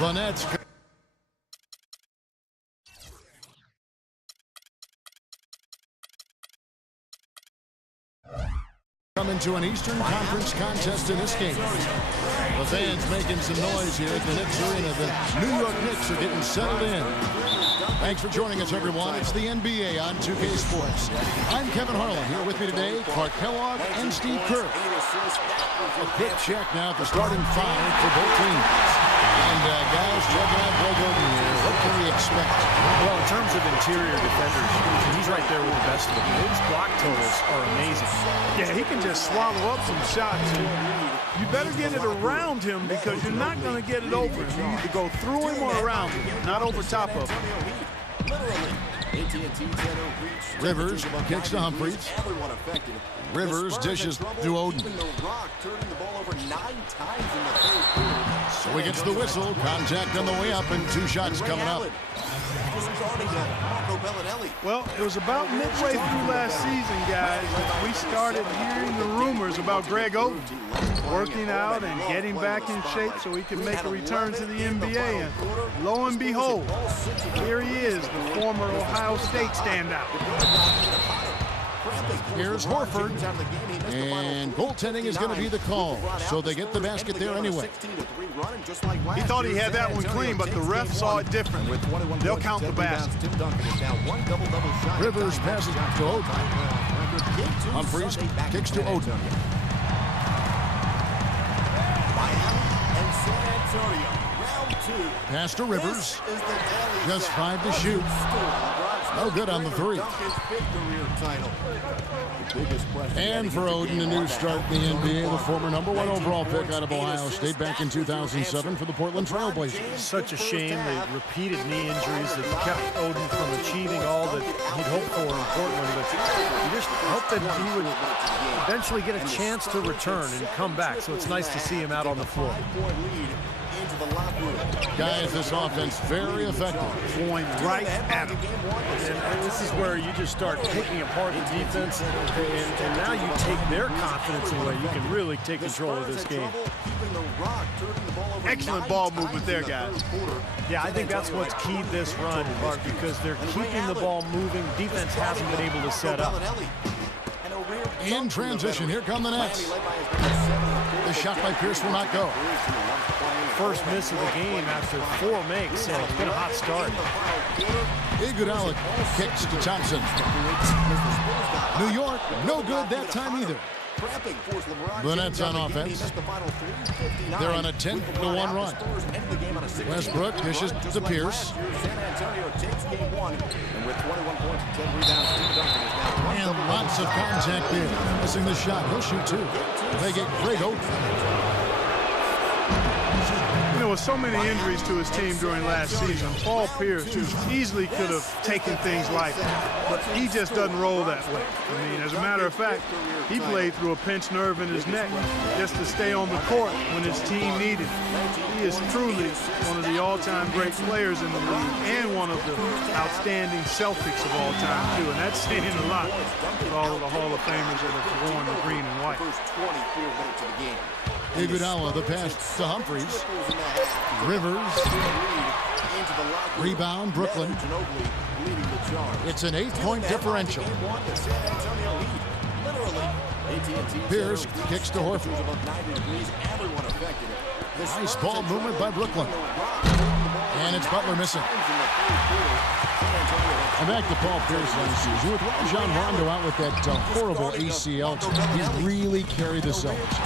The Nets come into an Eastern Conference contest in this game. The fans making some noise here at the Knicks Arena. The New York Knicks are getting settled in. Thanks for joining us, everyone. It's the NBA on 2K Sports. I'm Kevin Harlan. Here with me today, Clark Kellogg and Steve Kerr. A quick check now at the starting five for both teams. And guys, checking out Greg Oden here. What can we expect? Well, in terms of interior defenders, he's right there with the best of them. His block totals are amazing. Yeah, he can just swallow up some shots. You better get it around him because you're not going to get it over him. You either go through him or around him, not over top of him. Rivers kicks to Humphries. Rivers dishes to Oden. So he gets the whistle. Contact on the way up and two shots coming up. Well, it was about midway through last season, guys, that we started hearing the rumors about Greg Oden working out and getting back in shape so he can make a return to the NBA. And lo and behold, here he is, the former Ohio State standout. Here's Horford, and goaltending is going to be the call, so they get the basket there anyway. He thought he had that one clean, but the ref saw it differently. They'll count the basket. Rivers passes to Oden. Humphries kicks to Oden. Pass to Rivers. Just 5 to shoot. No good on the three. And for Oden, a new start in the NBA, the former #1 overall pick out of Ohio State back in 2007 for the Portland Trail Blazers. Such a shame, the repeated knee injuries that kept Oden from achieving all that he'd hoped for in Portland. But you just hope that he would eventually get a chance to return and come back. So it's nice to see him out on the floor. Guys, this offense very effective. Going right at him. And this is where you just start picking apart the defense, and now you take their confidence away. You can really take control of this game. Excellent ball movement there, guys. Yeah, I think that's what's keyed this run, Mark, because they're keeping the ball moving. Defense hasn't been able to set up. In transition, here come the Nets. The shot by Pierce will not go. First miss of the game after 4 makes, so it's been a hot start. Iguodala kicks to Thompson. New York, no good that time either. The Nets on offense. They're on a 10-1 run. Westbrook dishes to Pierce. And lots of contact there. Missing the shot. He'll shoot two. They get Greg Oden. There were so many injuries to his team during last season. Paul Pierce, who easily could have taken things lightly, but he just doesn't roll that way. I mean, as a matter of fact, he played through a pinched nerve in his neck just to stay on the court when his team needed him. He is truly one of the all-time great players in the league and one of the outstanding Celtics of all time, too. And that's saying a lot with all of the Hall of Famers that have worn the green and white. Iguodala, the pass to Humphries. Rivers. Rebound, Brooklyn. It's an 8-point differential. Pierce kicks to Horford. Nice ball movement by Brooklyn. And it's Butler missing. And back to Paul Pierce last season. With Rajon Rondo out with that horrible ACL, he's really carried the Celtics.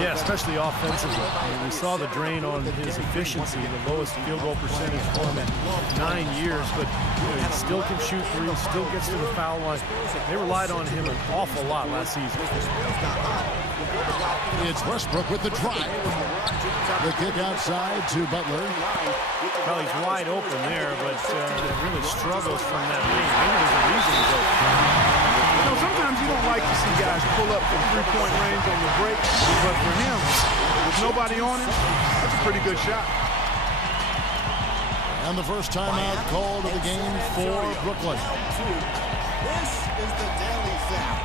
Yeah, especially offensively. I mean, we saw the drain on his efficiency, the lowest field goal percentage for him in 9 years, but he still can shoot threes, still gets to the foul line. They relied on him an awful lot last season. It's Westbrook with the drive. The kick outside to Butler. Well, he's wide open there, but really struggles from that lane. Maybe there's a reason he's open. You know, sometimes you don't like to see guys pull up from three-point range on the break, but for him, with nobody on him, that's a pretty good shot. And the first timeout called of the game for Brooklyn. This is the Daily Zap.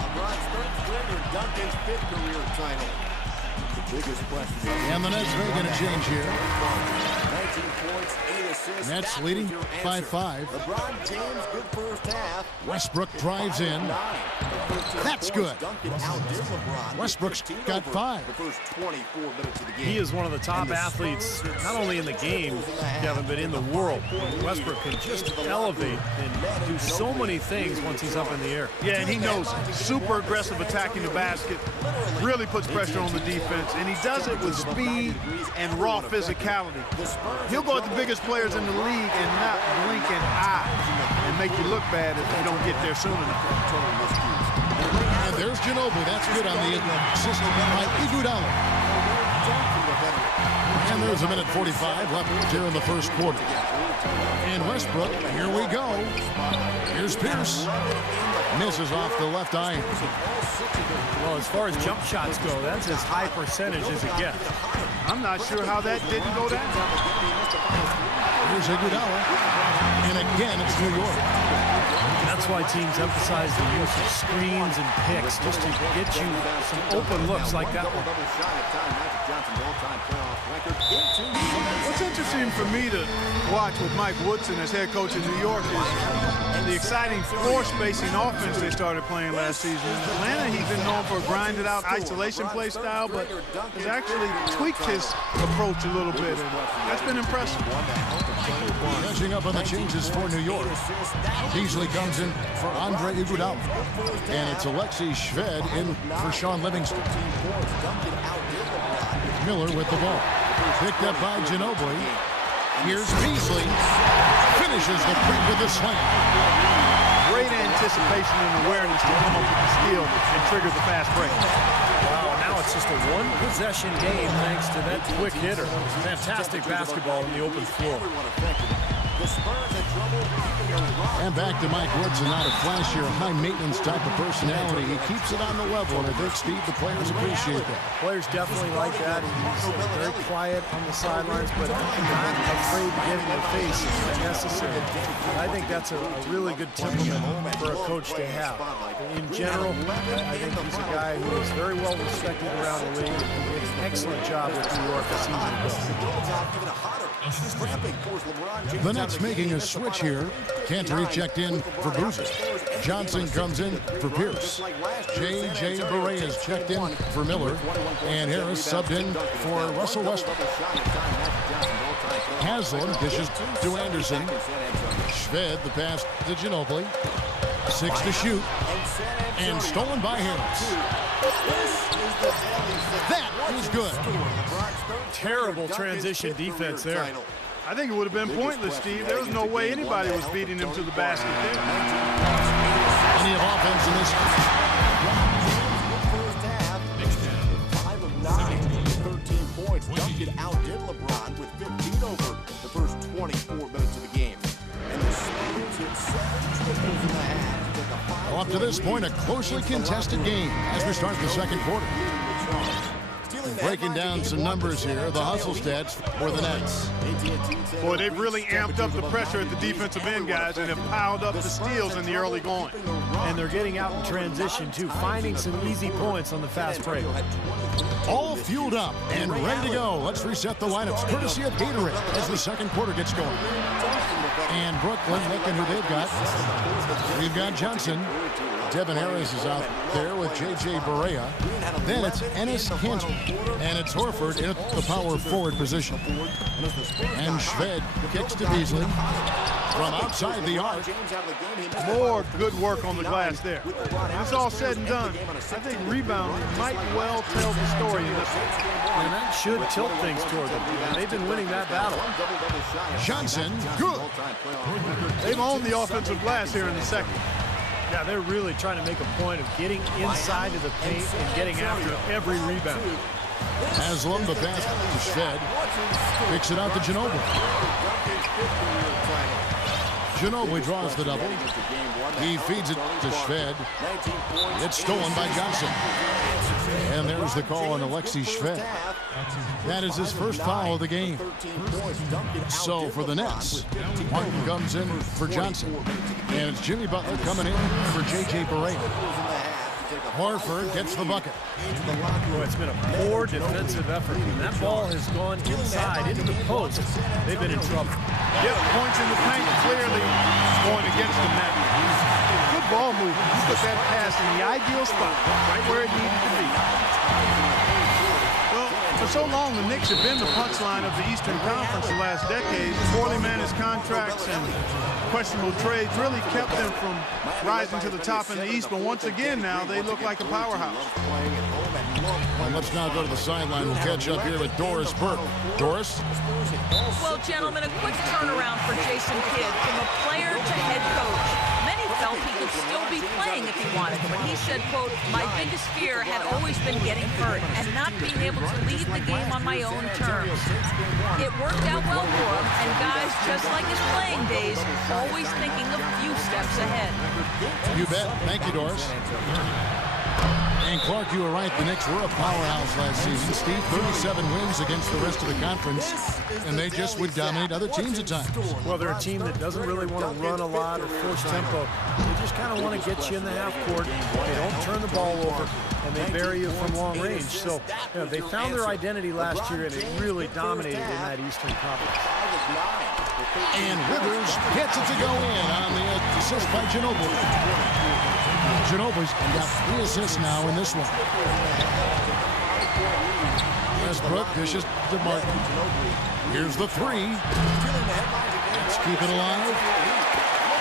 LeBron's 3rd or Duncan's 5th career title. And the Nets making a change here. 19 points, 8 assists. Nets leading by 5. LeBron James, good first half. Westbrook drives in. That's good. Westbrook's got 5. The first 24 minutes of the game. He is one of the top athletes, not only in the game, Kevin, but in the world. Westbrook can just elevate and do so many things once he's up in the air. Yeah, and he knows it. Super aggressive attacking the basket, really puts pressure on the defense, and he does it with speed and raw physicality. He'll go at the biggest players in the league and not blink an eye and make you look bad if you don't get there soon enough. And there's Ginobili. That's good on the assist by Iguodala. And there's a minute 45 left here in the first quarter. And Westbrook, here we go. Here's Pierce. Misses off the left iron. Well, as far as jump shots go, that's as high percentage as it gets. I'm not sure how that didn't go down. Here's Iguodala. And again, it's New York. That's why teams emphasize the use of screens and picks just to get you some open looks like that one. What's interesting for me to watch with Mike Woodson as head coach in New York is the exciting floor spacing offense they started playing last season. In Atlanta, he's been known for a grinded out isolation play style, but has actually tweaked his approach a little bit, and that's been impressive. Catching up on the changes for New York. Beasley comes in for Andre Iguodala. And it's Alexei Shved in for Sean Livingston. Miller with the ball. Picked up by Ginobili. Here's Beasley. Finishes the break with a slam. Great anticipation and awareness to come up with the steal and trigger the fast break. Wow, now it's just a one-possession game thanks to that quick hitter. Fantastic basketball in the open floor. And back to Mike Woodson, not a flashier, high-maintenance type of personality. He keeps it on the level, and I think, Steve, the players appreciate that. Players definitely like that. He's very quiet on the sidelines, but not afraid to get in their face if necessary. I think that's a really good temperament for a coach to have. In general, I think he's a guy who is very well respected around the league and did an excellent job with New York this season ago. The Nets making a switch here. Cantor checked in for Boozer. Johnson comes in for Pierce. J.J. Barea is checked in for Miller. And Harris subbed in for Russell Westbrook. Haslam dishes to Anderson. Shved the pass to Ginobili. 6 to shoot. And stolen by Harris. That is good. Terrible transition defense there. I think it would have been pointless, Steve. There was no way anybody was beating him to the basket there. Plenty of offense in this. First half, 5 of 9, 13 points. Duncan outdid LeBron with 15 over the first 24 minutes of the game. And the Spurs hit 7 triples in the half to take a 5. Well, up to this point, a closely contested game as we start the second quarter. Breaking down some numbers here, the hustle stats for the Nets. Boy, they've really amped up the pressure at the defensive end, guys, and have piled up the steals in the early going. And they're getting out in transition, too, finding some easy points on the fast break. All fueled up and ready to go. Let's reset the lineups, courtesy of Gatorade, as the second quarter gets going. And Brooklyn looking who they've got. We've got Johnson. Devin Harris is out there with J.J. Barea. Then it's Enes Kanter. And it's Horford in the power forward position. And Shved kicks to Beasley from outside the arc. More good work on the glass there. When it's all said and done, I think rebounding might well tell the story in this one. And that should tilt things toward them. They've been winning that battle. Johnson, good. They've owned the offensive glass here in the second. Yeah, they're really trying to make a point of getting inside of the paint and getting after every rebound. Haslam, the pass to Shved. Picks it out to Ginobili. Ginobili draws the double. He feeds it to Shved. It's stolen by Johnson. And there's the call on Alexei Shved. That is his first foul of the game. So for the Nets, Martin comes in for Johnson. And it's Jimmy Butler coming in for J.J. Barea. Horford gets the bucket. Boy, it's been a poor defensive effort. And that ball has gone inside, into the post. They've been in trouble. Yep, points in the paint, clearly going against the net. Good ball movement. You put that pass in the ideal spot, right where it needed to be. Well, for so long, the Knicks have been the punchline of the Eastern Conference the last decade. Poorly managed contracts and questionable trades really kept them from rising to the top in the East. But once again now, they look like a powerhouse. And let's now go to the sideline. We'll catch up here with Doris Burke. Doris? Well, gentlemen, a quick turnaround for Jason Kidd from a player to head coach. Many felt he could still be playing if he wanted, but he said, quote, "My biggest fear had always been getting hurt and not being able to lead the game on my own terms." It worked out well for him, and guys, just like his playing days, always thinking a few steps ahead. You bet. Thank you, Doris. And Clark, you were right. The Knicks were a powerhouse last season. Steve, 37 wins against the rest of the conference, and they just would dominate other teams at times. Well, they're a team that doesn't really want to run a lot or force tempo. They just kind of want to get you in the half court. They don't turn the ball over, and they bury you from long range. So, you know, they found their identity last year, and it really dominated in that Eastern Conference. And Rivers gets it to go in on the assist by Ginobili. Ginobili's got 3 assists now in this one. Westbrook dishes to Martin. Here's the 3. Let's keep it alive.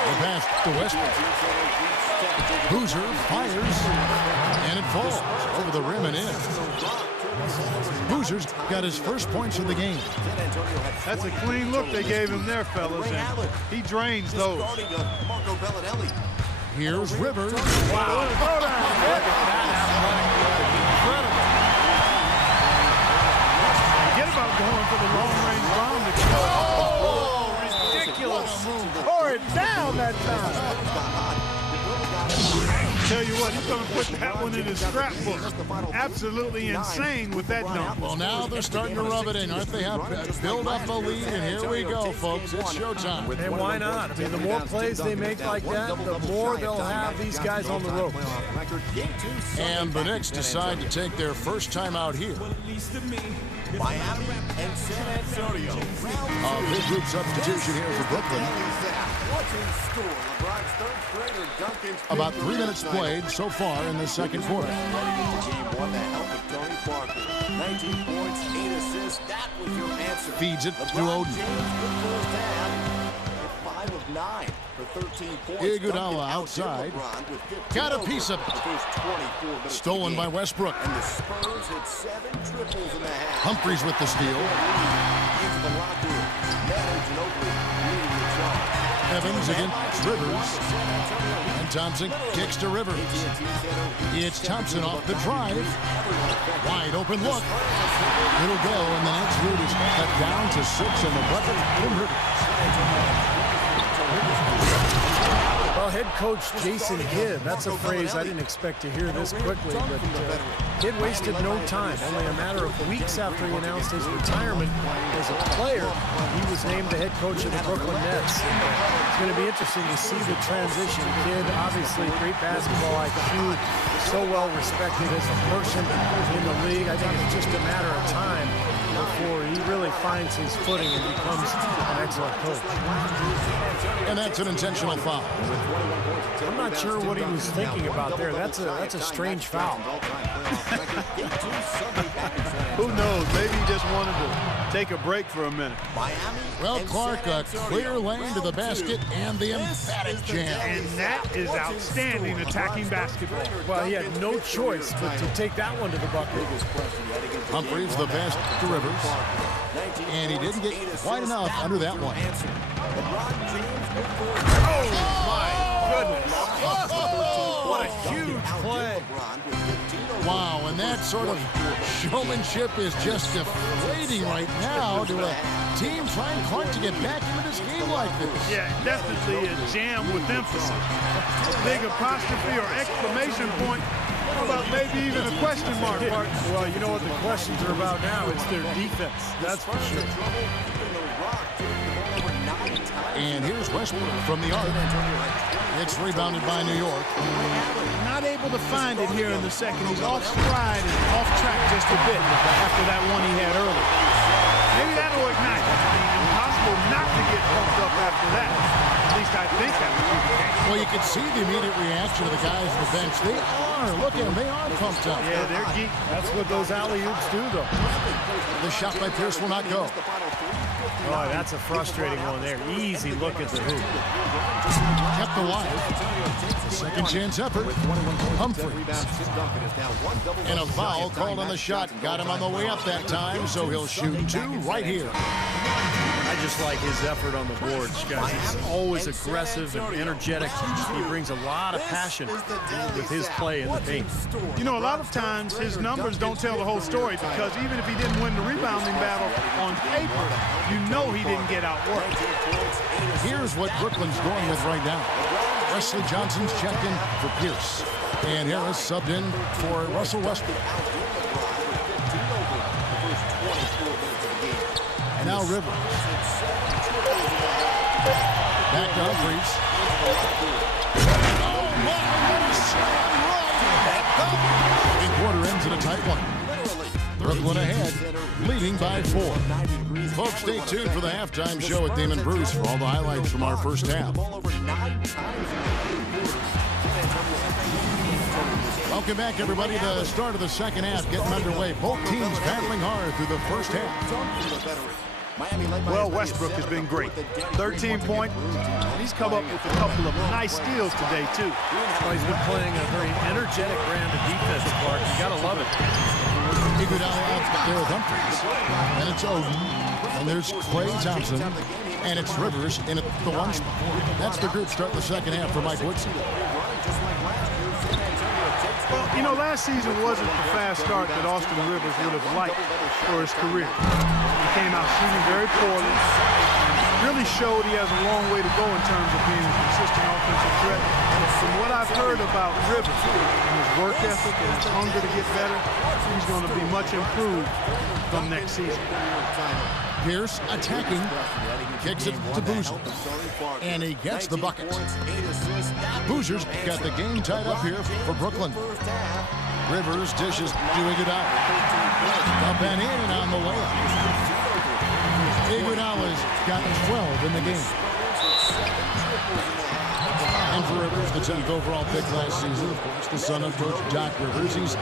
The pass to Westbrook. Boozer fires, and it falls over the rim and in. Boozer's got his first points of the game. That's a clean look they gave him there, fellas, and he drains those. Here's Rivers. Wow. Hold on. Incredible. Forget about going for the long-range bomb. Oh, ridiculous. Tore it down that time. Tell you what, he's going to put that one in his scrapbook. Absolutely insane with that dunk. Well, now they're starting to rub it in, aren't they? Build up a lead, and here we go, folks. It's showtime. And why not? I mean, the more plays they make like that, the more they'll have these guys on the ropes. And the Knicks decide to take their first time out here. Miami and San Antonio. A big group substitution here for Brooklyn. About 3 minutes played so far in the second quarter. Won the help of Tony Parker. 19 points, 8 assists. That was your answer. Feeds it to Oden. 5 of 9 for 13 points. Iguodala outside. Got a piece of it. Stolen by Westbrook. And the Spurs hit 7 triples in the half. Humphries with the steal. Into the locker room. Manu Ginobili leading the charge. Evans against Rivers. And Thompson kicks to Rivers. It's Thompson off the drive. Wide open look. It'll go, and the next lead is cut down to 6, and the bucket from Rivers. Well, head coach Jason Kidd, that's a phrase I didn't expect to hear this quickly, but Kidd wasted no time. Only a matter of weeks after he announced his retirement as a player, he was named the head coach of the Brooklyn Nets. It's going to be interesting to see the transition. Kidd, obviously great basketball IQ, so well respected as a person in the league. I think it's just a matter of time before he really finds his footing and becomes an excellent coach. And that's an intentional foul. I'm not sure what he was thinking about there. That's a strange foul. Who knows? Maybe he just wanted to take a break for a minute. Well, Clark, a clear lane to the basket and the emphatic jam. And that is outstanding attacking basketball. Well, he had no choice but to take that one to the bucket. Humphries the pass to Rivers. And he didn't get quite enough under that one. Oh, my goodness. What a huge play. Wow, and that sort of showmanship is just deflating right now to a team trying hard to get back into this game like this. Yeah, definitely a jam with emphasis. Big apostrophe or exclamation point. How about maybe even a question mark, Mark? Well, you know what the questions are about now? It's their defense, that's for sure. And here's Westbrook from the arc. It's rebounded by New York. Not able able to find it here in the second. He's off stride and off track just a bit after that one he had earlier. Maybe that'll ignite. Impossible not to get pumped up after that. At least I think that would be the case. Well, you can see the immediate reaction of the guys on the bench. They are. Look at them. They are pumped up. Yeah, they're geek. That's what those alley-oops do, though. The shot by Pierce will not go. Oh, that's a frustrating one there. Easy look at the hoop. Kept alive. The second chance effort. Humphries. And a foul called on the shot. Got him on the way up that time, so he'll shoot two right here. I just like his effort on the boards, guys. He's always aggressive and energetic. He brings a lot of passion with his play in the paint. You know, a lot of times his numbers don't tell the whole story because even if he didn't win the rebounding battle on paper, you know he didn't get outworked. Here's what Brooklyn's going with right now. Wesley Johnson's checked in for Pierce. And Harris subbed in for Russell Westbrook. And now Rivers. Back to Humphries. Oh, my, what a shot right. Second quarter ends in a tight one. Brooklyn ahead, leading by 4. Folks, stay tuned for the halftime show at Damon Bruce for all the highlights from our first half. Welcome back, everybody. The start of the second half getting underway. Both teams battling hard through the first half. Well, Westbrook has been great. 13-point. He's come up with a couple of nice steals today, too. Well, he's been playing a very energetic brand of defense, Clark. You got to love it. Iguodala out there with Humphries. And it's Oden. And there's Klay Thompson. And it's Rivers in at the 1 spot. That's the group starting the second half for Mike Woodson. Well, you know, last season wasn't the fast start that Austin Rivers would have liked for his career. He came out shooting very poorly. Really showed he has a long way to go in terms of being a consistent offensive threat. From what I've heard about Rivers and his work ethic and his hunger to get better, he's going to be much improved come next season. Pierce attacking, kicks it to Boozer, and he gets the bucket. Boozer's got the game tied up here for Brooklyn. Rivers dishes to Iguodala. Up and in on the layup. Iguodala's got 12 in the game. And for Rivers, the 10th overall pick last season, of course, the son of Coach Doc Rivers. He's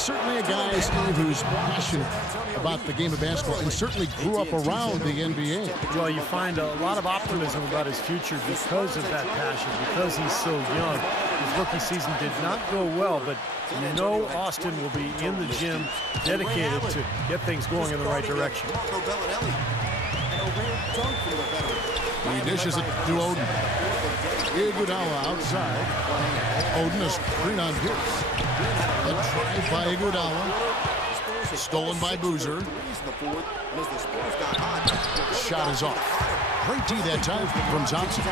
certainly a guy, Steve, who's passionate about the game of basketball and certainly grew up around the NBA. Well, you find a lot of optimism about his future because of that passion, because he's so young. His rookie season did not go well, but you know Austin will be in the gym dedicated to get things going in the right direction. He dishes it to Oden. Iguodala outside. Oden is screen on Pierce. A drive by Iguodala. Stolen by Boozer. Shot is off. Great D that time from Thompson.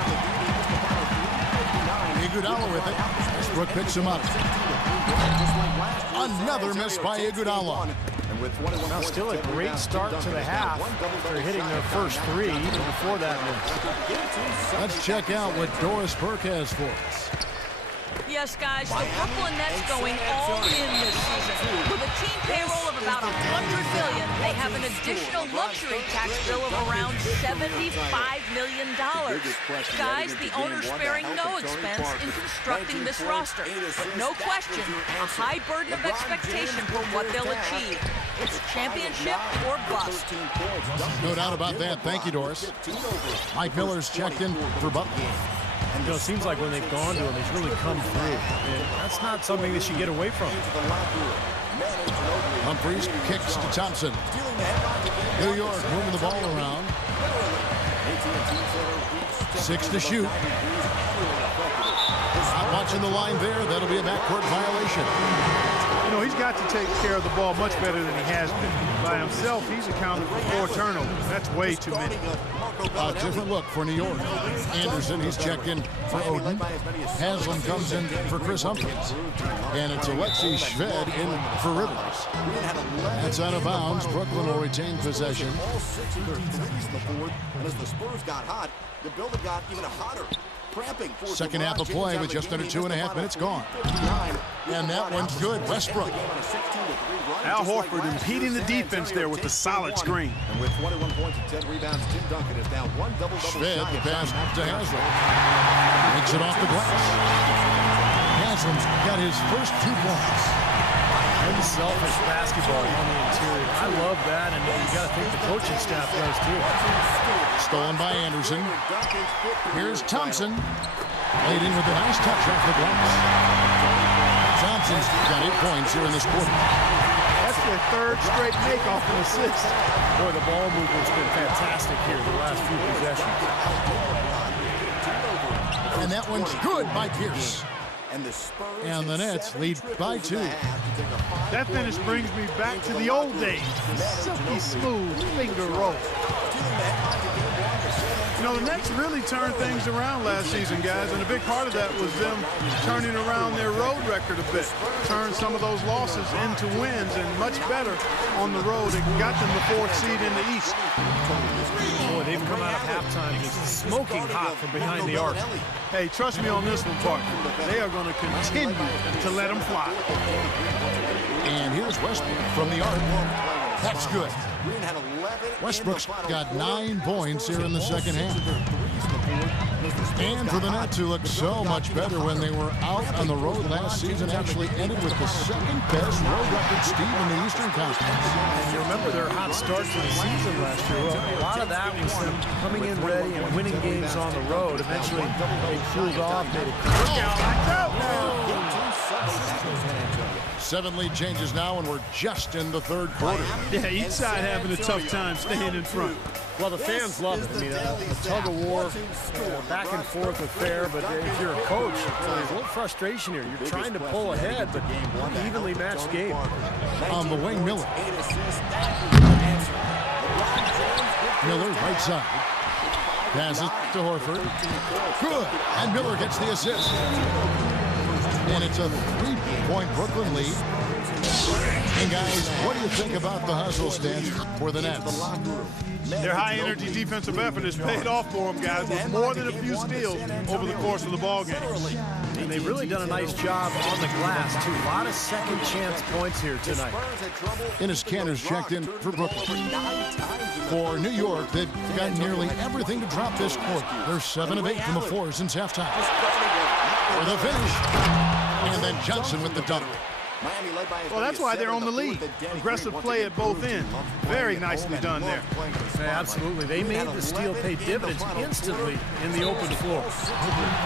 Iguodala with it. Westbrook picks him up. Another miss by Iguodala. Now still a great start to the half. They're hitting their first 3 even before that miss. Let's check out what Doris Burke has for us. Yes, guys, the Brooklyn Nets going all in this season. With a team payroll of about $100 million, they have an additional luxury tax bill of around $75 million. Guys, the owner's sparing no expense in constructing this roster. But no question, a high burden of expectation for what they'll achieve. It's championship or bust. No doubt about that. Thank you, Doris. Mike Miller's checked in for Butler. You know, it seems like when they've gone to him, he's really come through. And that's not something they should get away from. Humphries kicks to Thompson. New York moving the ball around. 6 to shoot. Not watching the line there. That'll be a backcourt violation. You know, he's got to take care of the ball much better than he has been. By himself, he's accounted for 4 turnovers. That's way too many. A different look for New York. Anderson, he's checked in for Oden. Haslam comes in for Chris Humphries. And it's Alexei Shved in for Rivers. That's out of bounds. Brooklyn will retain possession. All 6 of their threes in the fourth. And as the Spurs got hot, the building got even hotter. Second half of play with just under 2.5 minutes gone. And that one's good. Westbrook. Al Horford impeding the defense there with the solid screen. And with 21 points and 10 rebounds, Tim Duncan is now one double-double Shved, shy the of pass tying to Haslam. Makes it off the glass. Haslam's got his first 2 points. Unselfish basketball on the interior. I love that, and you got to think the coaching staff does too. Stolen by Anderson. Here's Thompson. Laid in with a nice touch off the glass. Thompson's got 8 points here in this quarter. That's their third straight make off an assist. Boy, the ball movement's been fantastic here the last few possessions. And that one's good by Pierce. And the Nets lead by 2. That finish brings me back to the old days. The silky smooth finger roll. You know, the Nets really turned things around last season, guys, and a big part of that was them turning around their road record a bit. Turned some of those losses into wins, and much better on the road. It got them the 4th seed in the East. Boy, they've come out of halftime just smoking hot from behind the arc. Hey, trust me on this one, partner. They are going to continue to let them fly. And here's Westbrook from the arc. That's good. Westbrook's got 9 points here in the second half. And for the Nets, who looked so much better when they were out on the road last season, actually ended with the 2nd best road record, Steve, in the Eastern Conference. And you remember their hot start to the season last year. Well, a lot of that was them coming in ready and winning games on the road. Eventually, they cooled off, made a quick out. 7 lead changes now, and we're just in the 3rd quarter. Yeah, each side having a tough time staying in front. Well, the fans love it. I mean, a tug of war, back and forth affair, but if you're a coach, there's a little frustration here. You're trying to pull ahead, but evenly matched game. On the wing, Miller. Miller, right side. Passes to Horford. Good. And Miller gets the assist. And it's a 3-point Brooklyn lead. And guys, what do you think about the hustle stance for the Nets? Their high-energy defensive effort has paid off for them, guys, with more than a few steals over the course of the ball game. And they've really done a nice job on the glass, too. A lot of second-chance points here tonight. Enes Kanter's checked in for Brooklyn. For New York, they've got nearly everything to drop this quarter. They're 7 of 8 from the floor since halftime. For the finish. And then Johnson with the dunk. Well, that's why they're on the lead. Aggressive play at both ends. Very nicely done there. Yeah, absolutely. They made the steal pay dividends instantly in the open floor.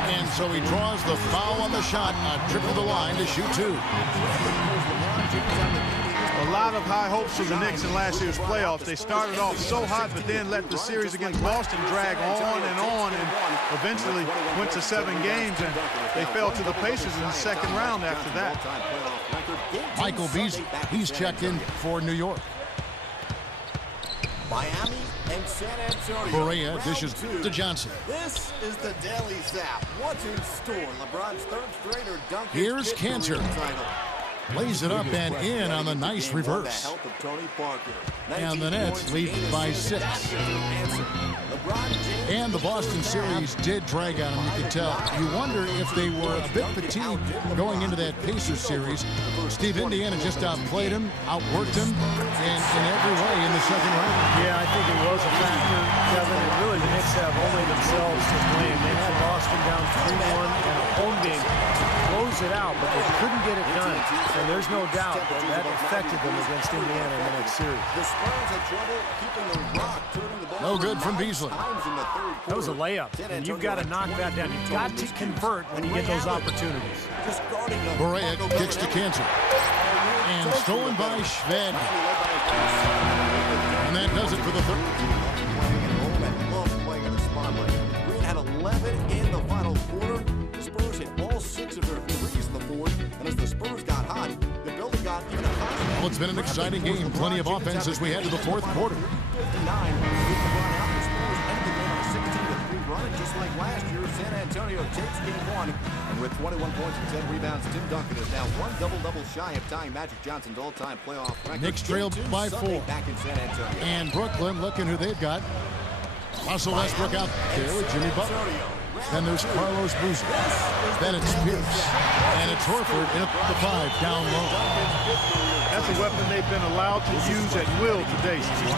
And so he draws the foul on the shot. A trip to the line to shoot 2. A lot of high hopes for the Knicks in last year's playoffs. They started off so hot, but then let the series against Boston drag on, and eventually went to 7 games, and they fell to the Pacers in the 2nd round after that. Michael Beasley, he's checked in for New York. Miami and San Antonio. Correa dishes to Johnson. This is the Daily Zap. What's in store? LeBron's 3rd straight or Duncan's Here's 5th career Kanter. title. Lays it up and in on the nice reverse. And the Nets lead by 6. And the Boston series did drag on them, you could tell. You wonder if they were a bit fatigued going into that Pacers series. Steve, Indiana just outplayed him, outworked him, and in every way in the 2nd round. Yeah, I think it was a factor, Kevin. And really, the Knicks have only themselves to blame. They had Boston down 3-1 and a home game to close it out, but they couldn't get it done. And there's no doubt that affected them against Indiana in the next series. No good from Beasley. That was a layup, and you've got to knock that down. You've got to convert when you get those opportunities. Correa kicks to Kanter. And stolen by Shved. And that does it for the 3rd. Green had 11 in the final quarter. The Spurs hit all 6 of their threes in the 4th, and as the Spurs got hot, the building got even hotter. Well, it's been an exciting game. Plenty of offense as we head to the 4th quarter. 59 just like last year. San Antonio takes game 1, and with 21 points and 10 rebounds, Tim Duncan is now one double-double shy of tying Magic Johnson's all-time playoff record. Knicks trailed by 4. Back in San Antonio. And Brooklyn looking who they've got. Russell Westbrook out there with Jimmy Butler. Then there's Carlos Boozer. Then it's Pierce. And it's Horford in at the 5 down low. That's a weapon they've been allowed to use at will today, Steve.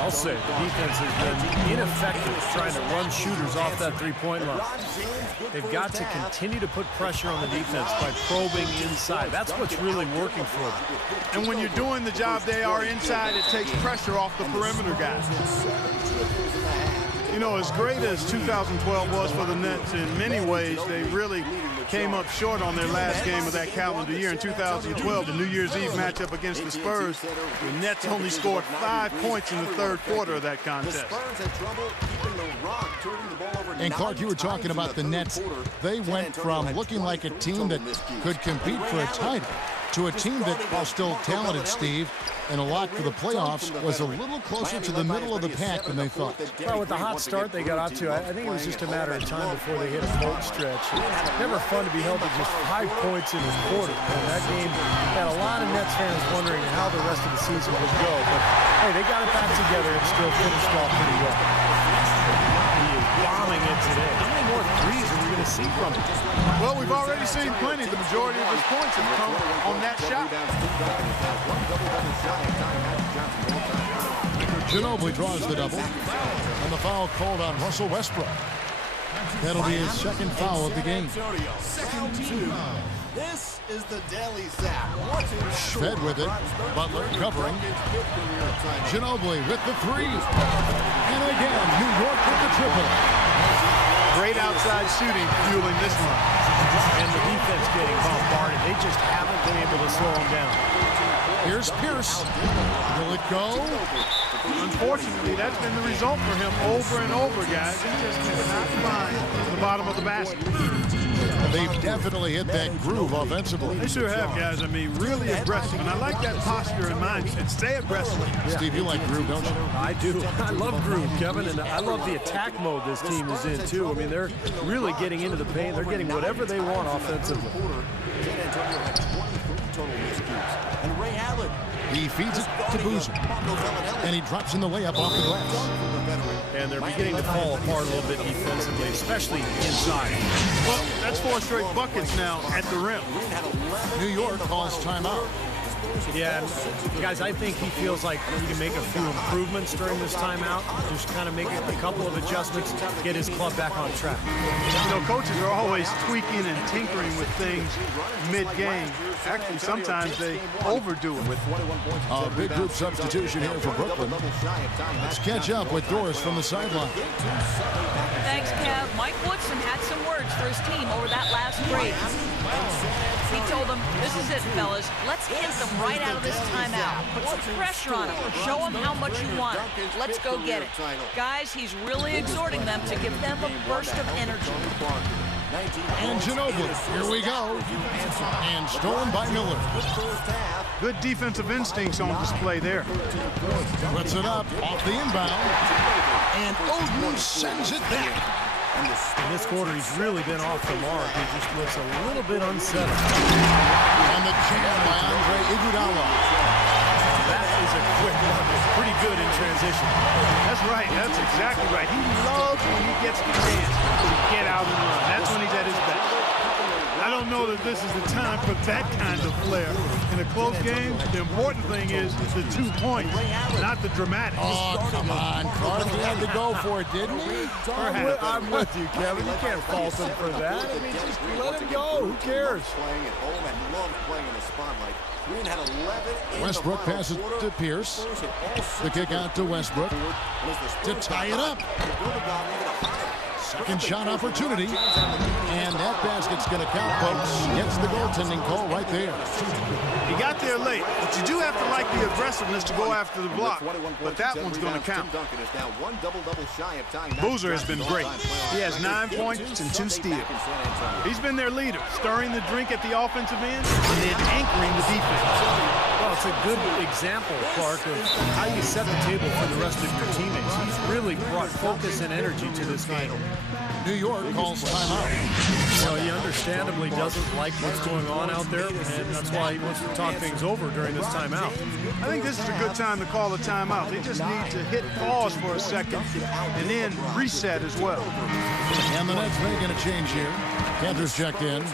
I'll say the defense has been ineffective trying to run shooters off that three-point line. They've got to continue to put pressure on the defense by probing inside. That's what's really working for them. And when you're doing the job they are inside, it takes pressure off the perimeter guys. You know, as great as 2012 was for the Nets, in many ways, they really came up short on their last game of that calendar year. In 2012, the New Year's Eve matchup against the Spurs, the Nets only scored 5 points in the third quarter of that contest. And Clark, you were talking about the Nets. They went from looking like a team that could compete for a title to a team that, while still talented, Steve, and a lot for the playoffs, was a little closer to the middle of the pack than they thought. Well, with the hot start they got out to, I think it was just a matter of time before they hit a cold stretch. Never fun to be held to just 5 points in a quarter. And that game had a lot of Nets fans wondering how the rest of the season would go. But, hey, they got it back together and still finished off pretty well. He is bombing it today. How many more threes are we going to see from him? Well, we've already seen plenty. The majority of his points have come on that shot. Ginobili draws the double, and the foul called on Russell Westbrook. That'll be his second foul of the game. This is the Daily Zap. Fed with it. Butler covering. Ginobili with the 3. And again, New York with the triple. Great outside shooting fueling this one. And the defense getting bombarded. They just haven't been able to slow them down. Here's Pierce. Will it go? Unfortunately, that's been the result for him over and over, guys. He just cannot find the bottom of the basket. They've definitely hit that groove offensively. They sure have, guys. I mean, really aggressive. And I like that posture and mindset. Stay aggressive. Yeah. Steve, you like groove, don't you? I do. I love groove, Kevin, and I love the attack mode this team is in, too. I mean, they're really getting into the paint. They're getting whatever they want offensively. He feeds it to Boozer, and he drops in the layup off the glass. And they're beginning to fall apart a little bit defensively, especially inside. Well, that's 4 straight buckets now at the rim. New York calls timeout. Yeah, guys, I think he feels like he can make a few improvements during this timeout. Just kind of make a couple of adjustments, get his club back on track. You know, coaches are always tweaking and tinkering with things mid-game. Actually, sometimes they overdo it. A big group substitution here for Brooklyn. Let's catch up with Doris from the sideline. Thanks, Kev. Mike Woodson had some words for his team over that last break. He told them, this is it, fellas. Let's hit them right out of this timeout. Put some pressure on them. Show them how much you want. Let's go get it. Guys, he's really exhorting them to give them a burst of energy. And Ginobili, here we go. And stolen by Miller. Good defensive instincts on display there. Puts it up off the inbound. And Oden sends it back. In this quarter, he's really been off the mark. He just looks a little bit unsettled. And the jam by Andre Iguodala. That is a quick one. It's pretty good in transition. That's right. That's exactly right. He loves when he gets the chance to get out and run. That's when he's at his best. I don't know that this is the time for that kind of flair. In a close game, the important thing is the 2 points, not the dramatics. Oh, come on. Clark, he had to go for it, didn't he? I'm with you, Kevin. You can't fault him for that. I mean, just let him go. Who cares? Westbrook passes to Pierce. The kick out to Westbrook to tie it up. Second shot opportunity. And that basket's going to count, folks. Gets the goaltending call right there. He got there late, but you do have to like the aggressiveness to go after the block. But that one's going to count. Boozer has been great. He has 9 points and 2 steals. He's been their leader, stirring the drink at the offensive end and then anchoring the defense. Well, it's a good example, Clark, of how you set the table for the rest of your teammates. He's really brought focus and energy to this game. New York calls timeout. Well, he understandably doesn't like what's going on out there, and that's why he wants to talk things over during this timeout. I think this is a good time to call a timeout. They just need to hit pause for a second and then reset as well. And the Nets making a change here. Cantor's checked in.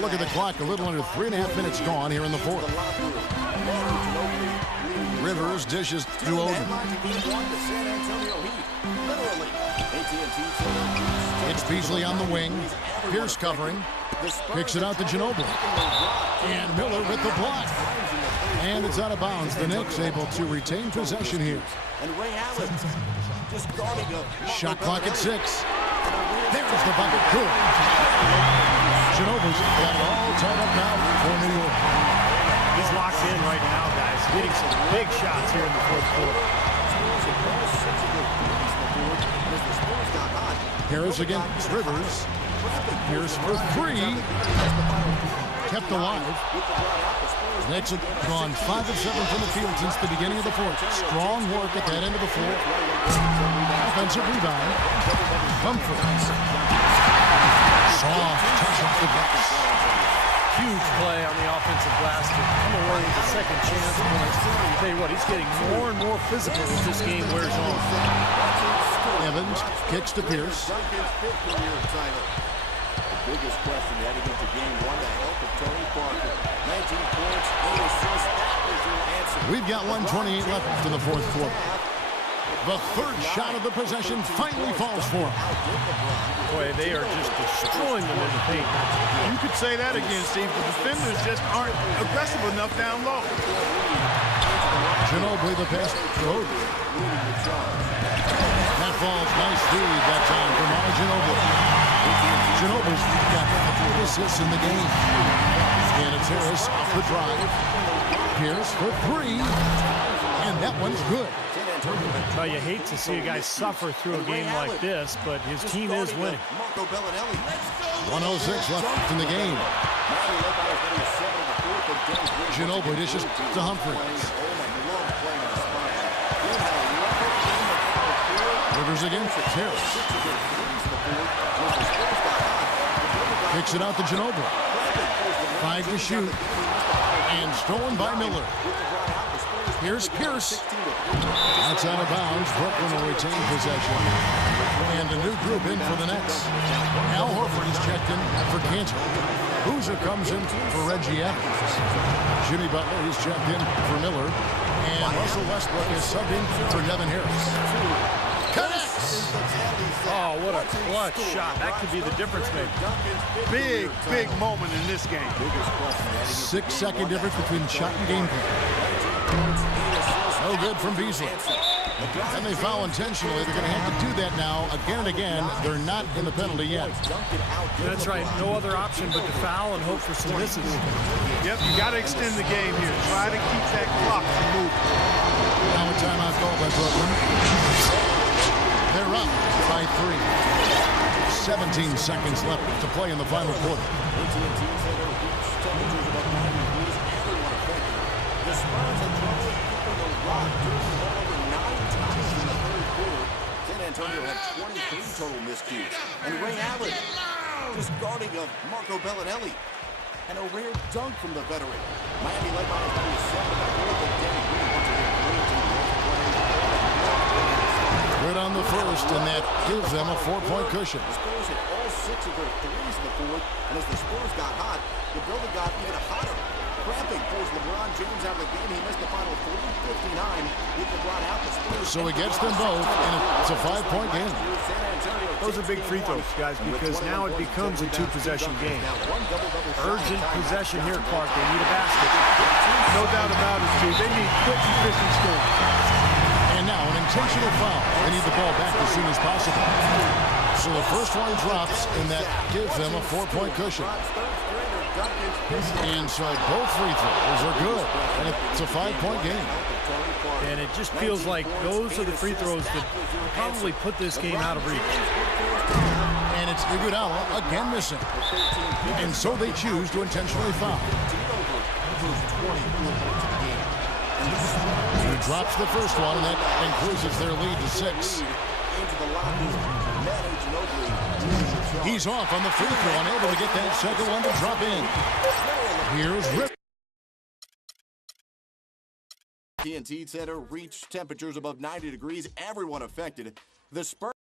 Look at the clock, a little under 3.5 minutes gone here in the fourth. Rivers dishes to Oden. It's Beasley on the wing. Pierce covering. Picks it out to Ginobili. And Miller with the block. And it's out of bounds. The Knicks able to retain possession here. Shot clock at 6. There's the bucket. Good. Ginobili's got it all tied up now for New York. He's locked in right now, guys. Getting some big shots here in the fourth quarter. Harris against Rivers. Pierce for 3. Kept alive. Knicks have gone 5 of 7 from the field since the beginning of the fourth. Strong work at that end of the fourth. Offensive rebound. Humphries. Soft touch off the glass. Huge play on the offensive glass to come away with a second chance points. I'll tell you what, he's getting more and more physical as this game wears on. Evans kicks to Pierce. The biggest question heading into game 1, the health of Tony Parker. 19 points, 8 assists. That was your answer. We've got 1:28 left in the fourth quarter. The third shot of the possession finally falls for him. Boy, they are just destroying them in the paint. You could say that again, Steve. The defenders just aren't aggressive enough down low. Ginobili the pass to Oden. That falls. Nice feed that time from Ginobili. Ginobili's got 4 assists in the game. And it's Harris off the drive. Pierce for 3. And that one's good. Well, you hate to see a guy suffer through a game like this, but his team is winning. 1:06 left in the game. Ginobili dishes to Humphries. Rivers against Harris. Kicks it out to Ginobili. 5 to shoot. And stolen by Miller. Here's Pierce. That's out of bounds. Brooklyn will retain possession. And a new group in for the Nets. Al Horford is checked in for Cantor. Boozer comes in for Reggie Evans. Jimmy Butler is checked in for Miller. And Russell Westbrook is subbed in for Devin Harris. Connects! Oh, what a clutch shot. That could be the difference maker. Big moment in this game. 6-second difference between shot and game play. No good from Beasley. And they foul intentionally. They're going to have to do that now again and again. They're not in the penalty yet. That's right. No other option but to foul and hope for some misses. Yep, you got to extend the game here. Try to keep that clock moving. Now a timeout called by Brooklyn. They're up by 3. 17 seconds left to play in the final quarter. The Spurs are trying to keep the rock doing the ball over 9 times in the third quarter. San Antonio had 23 total miscues. And Ray Allen just guarding of Marco Bellinelli. And a rare dunk from the veteran. Miami led by as many as 7 in the fourth, but Danny Green once again great to the Good on the first, and that gives them a 4-point cushion. The Spurs hit all 6 of their threes in the fourth, and as the Spurs got hot, the building got even hotter. Cramping forced LeBron James out of the game. He missed the final 3:59 with LeBron out. The Spurs So he gets them both, and it's a 5-point game. Those are big free throws, guys, because now it becomes a 2-possession game. Urgent possession here, Clark. They need a basket. No doubt about it, Steve. They need quick, efficient scoring. And now an intentional foul. They need the ball back as soon as possible. So the first one drops, and that gives them a 4-point cushion. And so both free throws are good, and it's a 5-point game. And it just feels like those are the free throws that probably put this game out of reach. And it's Iguodala again missing. And so they choose to intentionally foul. He drops the first one, and that increases their lead to 6. into the locker room. Manu Ginobili. He's off on the free throw, unable to get that second one to drop in. Here's Rip. TNT Center reached temperatures above 90 degrees. Everyone affected. The Spurs